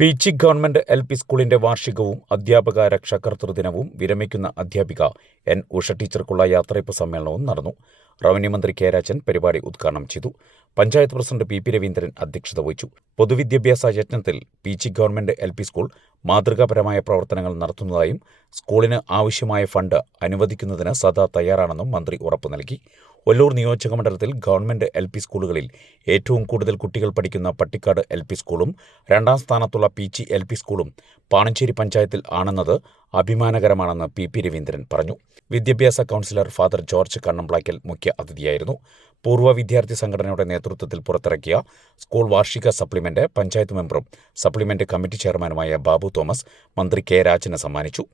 Peechi government L P സ്കൂളിന്റെ വാർഷികവും അധ്യാപക രക്ഷാകർതൃ ദിനവും വിരമിക്കുന്ന അധ്യാപിക എൻ ഉഷ ടീച്ചർക്കുള്ള യാത്രയപ്പ് സമ്മേളനവും നടന്നു. റവന്യൂ മന്ത്രി കെ രാജൻ പരിപാടി ഉദ്ഘാടനം ചെയ്തു. Panchayat president P P Raveendran അധ്യക്ഷത വഹിച്ചു. പൊതുവിദ്യാഭ്യാസ യജ്ഞത്തിൽ Peechi government L P school മാതൃകാപരമായ പ്രവർത്തനങ്ങൾ നടത്തുന്നതായും സ്കൂളിന് ആവശ്യമായ ഫണ്ട് അനുവദിക്കുന്നതിന് സദാ തയ്യാറാണെന്നും മന്ത്രി ഉറപ്പു നൽകി ഒല്ലൂർ നിയോജകമണ്ഡലത്തിൽ ഗവൺമെന്റ് എൽ പി സ്കൂളുകളിൽ ഏറ്റവും കൂടുതൽ കുട്ടികൾ പഠിക്കുന്ന പട്ടിക്കാട് എൽ പി സ്കൂളും രണ്ടാം സ്ഥാനത്തുള്ള പീച്ചി എൽ പി സ്കൂളും പാണഞ്ചേരി പഞ്ചായത്തിൽ ആണെന്നത് അഭിമാനകരമാണെന്ന് പി പി രവീന്ദ്രൻ പറഞ്ഞു. വിദ്യാഭ്യാസ കൗൺസിലർ ഫാദർ ജോർജ് കണ്ണംപ്ലാക്കൽ മുഖ്യ അതിഥിയായിരുന്നു. പൂർവ വിദ്യാർത്ഥി സംഘടനയുടെ നേതൃത്വത്തിൽ പുറത്തിറക്കിയ സ്കൂൾ വാർഷിക സപ്ലിമെന്റ് പഞ്ചായത്ത് മെമ്പറും സപ്ലിമെന്റ് കമ്മിറ്റി ചെയർമാനുമായ ബാബു തോമസ് മന്ത്രി കെ രാജന് സമ്മാനിച്ചു.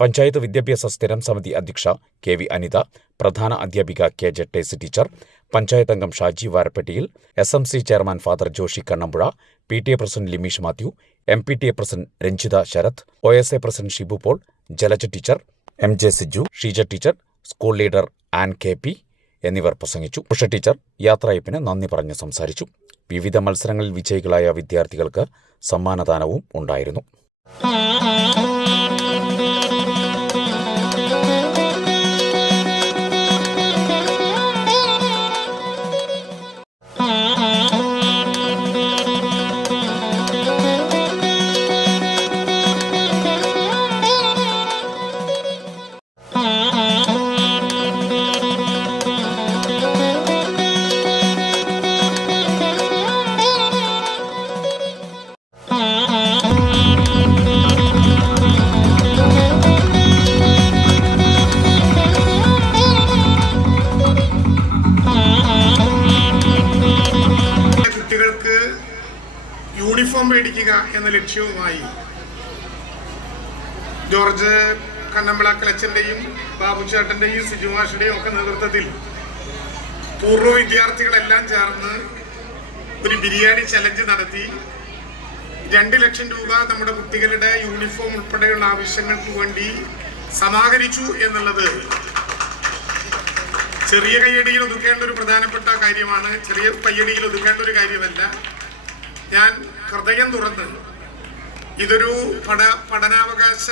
പഞ്ചായത്ത് വിദ്യാഭ്യാസ സ്ഥിരം സമിതി അധ്യക്ഷ കെ വി അനിത പ്രധാന അധ്യാപിക കെ ജെ ടീച്ചർ പഞ്ചായത്ത് അംഗം Shaji വാരപ്പെട്ടിയിൽ S M C chairman father Joshy Kannampuzha P T A president Limeesh Mathew M P T A president Ranjitha Sarath O S A president Shibu Paul Jalaja teacher M J Siju Sheeja teacher school leader Ann K P എന്നിവർ പ്രസംഗിച്ചു. Usha teacher യാത്രയപ്പിന് നന്ദി പറഞ്ഞ് സംസാരിച്ചു. വിവിധ മത്സരങ്ങളിൽ വിജയികളായ വിദ്യാർത്ഥികൾക്ക് സമ്മാനദാനവും ഉണ്ടായിരുന്നു. Uniform ഇടിക്കുക എന്ന ലക്ഷ്യവുമായി ജോർജ് കണ്ണമ്പിളക്കലച്ചന്റെയും ബാബുചേട്ടന്റെയും സിജുമാഷിന്റെയും ഒക്കെ നേതൃത്വത്തിൽ പൂർവ വിദ്യാർത്ഥികളെല്ലാം ചേർന്ന് ഒരു ബിരിയാണി ചലഞ്ച് നടത്തി. രണ്ട് ലക്ഷം രൂപ നമ്മുടെ കുട്ടികളുടെ യൂണിഫോം ഉൾപ്പെടെയുള്ള ആവശ്യങ്ങൾക്ക് വേണ്ടി സമാഹരിച്ചു എന്നുള്ളത് ചെറിയ കയ്യടിയിൽ ഒതുക്കേണ്ട ഒരു പ്രധാനപ്പെട്ട കാര്യമാണ്. ചെറിയ കയ്യടിയിൽ ഒതുക്കേണ്ട ഒരു കാര്യമല്ല. ഞാൻ ഹൃദയം തുറന്ന് ഇതൊരു പഠ പഠനാവകാശ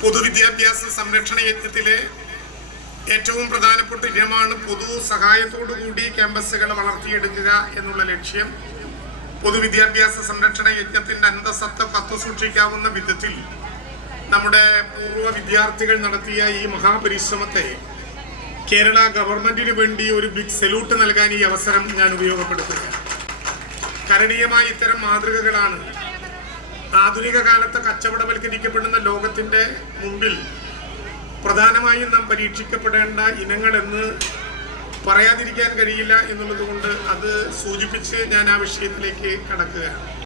പൊതുവിദ്യാഭ്യാസ സംരക്ഷണ യജ്ഞത്തിലെ ഏറ്റവും പ്രധാനപ്പെട്ട ഇനമാണ് പൊതു സഹായത്തോടു കൂടി ക്യാമ്പസുകൾ വളർത്തിയെടുക്കുക എന്നുള്ള ലക്ഷ്യം. പൊതുവിദ്യാഭ്യാസ സംരക്ഷണ യജ്ഞത്തിന്റെ അന്തസത്ത കത്തു സൂക്ഷിക്കാവുന്ന വിധത്തിൽ നമ്മുടെ പൂർവ വിദ്യാർത്ഥികൾ നടത്തിയ ഈ മഹാപരിശ്രമത്തെ കേരള ഗവൺമെന്റിന് വേണ്ടി ഒരു ബിഗ് സല്യൂട്ട് നൽകാൻ ഈ അവസരം ഞാൻ ഉപയോഗപ്പെടുത്തുക കരണീയമായ ഇത്തരം മാതൃകകളാണ് ആധുനിക കാലത്ത് കച്ചവടവൽക്കരിക്കപ്പെടുന്ന ലോകത്തിന്റെ മുമ്പിൽ പ്രധാനമായും നാം പരീക്ഷിക്കപ്പെടേണ്ട ഇനങ്ങളെന്ന് പറയാതിരിക്കാൻ കഴിയില്ല എന്നുള്ളത് കൊണ്ട് അത് സൂചിപ്പിച്ച് ഞാൻ ആ വിഷയത്തിലേക്ക് കടക്കുകയാണ്.